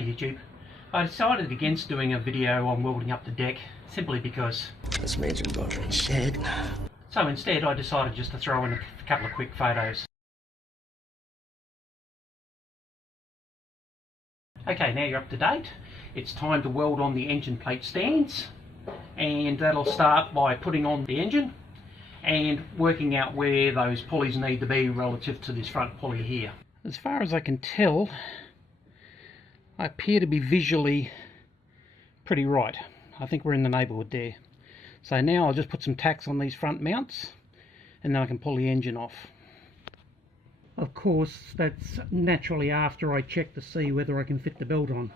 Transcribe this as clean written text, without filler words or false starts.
Hey YouTube, I decided against doing a video on welding up the deck simply because this major boring shit. So instead I decided just to throw in a couple of quick photos. Okay, now you're up to date. It's time to weld on the engine plate stands, and that'll start by putting on the engine and working out where those pulleys need to be relative to this front pulley here. As far as I can tell, I appear to be visually pretty right. I think we're in the neighbourhood there. So now I'll just put some tacks on these front mounts and then I can pull the engine off. Of course, that's naturally after I check to see whether I can fit the belt on.